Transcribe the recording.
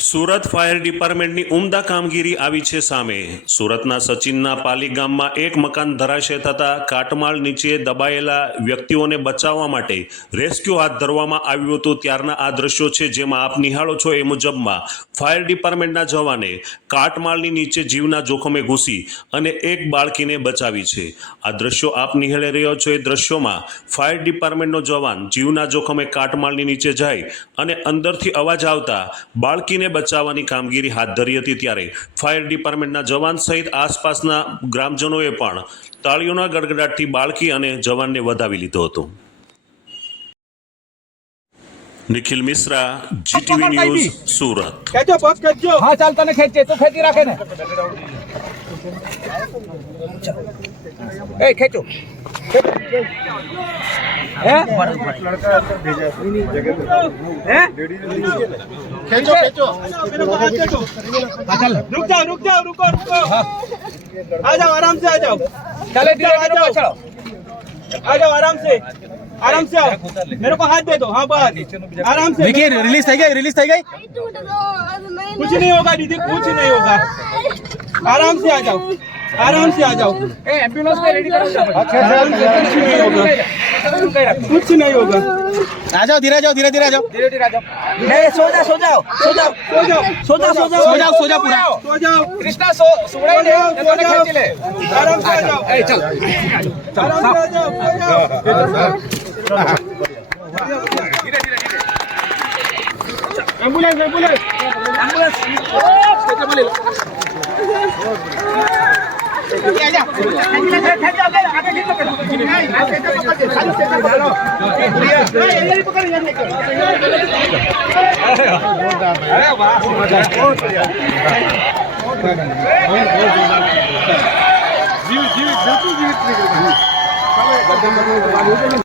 Surat fire ડિપાર્ટમેન્ટની ઉમદા કામગીરી આવી છે સામે। સુરતના સચિનના પાલી ગામમાં એક મકાન ધરાશય થતાં કાટમાળ નીચે દબાયેલા વ્યક્તિઓને બચાવવા માટે રેસ્ક્યુ હાથ ધરવામાં આવ્યું હતું। ત્યારના આ દ્રશ્યો છે જેમાં આપ નિહાળો છો એ મુજબમાં ફાયર ડિપાર્ટમેન્ટના જવાને કાટમાળની નીચે જીવના જોખમે ઘૂસી અને એક બાળકીને બચાવી છે। આ દ્રશ્યો આપ નિહાળી રહ્યો છો એ દ્રશ્યોમાં ફાયર ડિપાર્ટમેન્ટનો જવાન જીવના જોખમે કાટમાળની નીચે જાય અને અંદરથી અવાજ આવતા બાળકીને બચાવવાની કામગીરી હાથ ધરી હતી। ત્યારે ફાયર ડિપાર્ટમેન્ટના જવાન સહિત આસપાસના ગ્રામજનોએ પણ તાળીઓના ગડગડાટથી બાળકી અને જવાનને વધાવી લીધો હતો। निखिल मिश्रा, GTV न्यूज़, सूरत। खेचो बस खेचो। हाँ चल तने खेचे तो खेती रखे ने। ए खेचो। हैं? हैं? खेचो खेचो। रुक जाओ रुको। आ जाओ आराम से आ जाओ। चले धीरे चलो। आ जाओ आराम से आओ। मेरे को हाथ दे दो। हाँ बस आराम से। देखिए रिलीज થઈ ગઈ। कुछ नहीं होगा दीदी, कुछ नहीं होगा। आराम से आ जाओ। ए एम्बुलेंस को रेडी करो। कुछ नहीं होगा। आ जाओ धीरे आ जाओ। नहीं सो जाओ पूरा। सो जाओ कृष्णा सो ले तो खींच ले। आराम से आ जाओ। ए चल आराम से आ जाओ। धीरे एम्बुलेंस जीवित